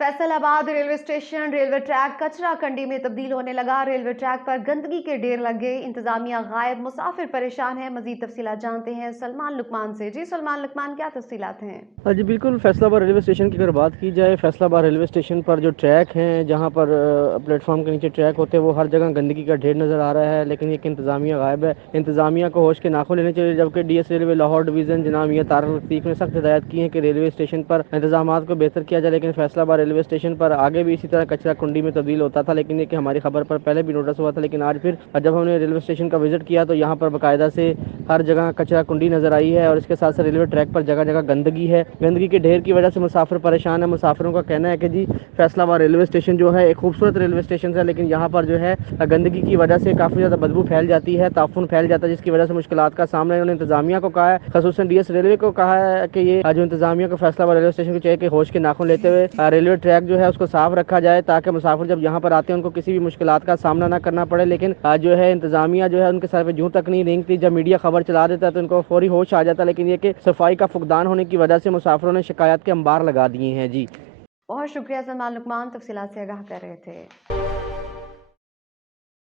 फैसल आबाद railway station railway track कचरा कंडी में तब्दील होने लगा। रेलवे ट्रैक पर गंदगी के ढेर लग गए, इंतजामिया गायब, मुसाफिर परेशान है। मजीद तफसीलात जानते हैं सलमान लुकमान से। जी सलमान लुकमान, क्या तफसीलात हैं? हाँ जी बिल्कुल। फैसलाबाद रेलवे स्टेशन की अगर बात की जाए, फैसलाबाद रेलवे स्टेशन पर जो ट्रैक हैं, जहाँ पर प्लेटफॉर्म के नीचे ट्रैक होते हैं, वो हर जगह गंदगी का ढेर नज़र आ रहा है। लेकिन ये कि इंतजामिया गायब है। इंतजामिया को होश के नाखून लेने चाहिए। जबकि डीएस रेलवे लाहौर डिवीज़न जनाब मियां तारक लतीफ़ ने सख्त हिदायत की है कि रेलवे स्टेशन पर इंतजामात को बेहतर किया जाए। लेकिन फैसलाबाद रेलवे स्टेशन पर आगे भी इसी तरह कचरा कुंडी में तब्दील होता था। लेकिन ये कि हमारी खबर पर पहले भी नोटिस हुआ था, लेकिन आज फिर जब हमने रेलवे स्टेशन का विजिट किया तो यहाँ पर बाकायदा से हर जगह कचरा कुंडी नज़र आई है। और इसके साथ साथ रेलवे ट्रैक पर जगह जगह गंदगी है। गंदगी के ढेर की वजह से मुसाफिर परेशान है। मुसाफिरों का कहना है कि जी फैसलाबाद रेलवे स्टेशन जो है एक खूबसूरत रेलवे स्टेशन है, लेकिन यहाँ पर जो है गंदगी की वजह से काफ़ी ज़्यादा बदबू फैल जाती है, ताफुन फैल जाता है, जिसकी वजह से मुश्किलात का सामना इन्होंने इंतजामिया को कहा है, खसूसन डीएस रेलवे को कहा है कि ये जो इंतजामिया को फैसलाबाद रेलवे स्टेशन को चाहिए कि होश के नाखून लेते हुए रेलवे ट्रैक जो है उसको साफ रखा जाए, ताकि मुसाफिर जब यहाँ पर आते हैं उनको किसी भी मुश्किलात का सामना ना करना पड़े। लेकिन जो है इंतजामिया जो है उनके सर पे जूं तक नहीं रेंगती। जब मीडिया खबर चला देता है तो उनको फौरी होश आ जाता है। लेकिन ये कि सफाई का फुकदान होने की वजह से मुसाफिरों ने शिकायत के अंबार लगा दिए हैं। जी बहुत शुक्रिया सलमान लुकमान, तफसीलात से आगाह कर रहे थे।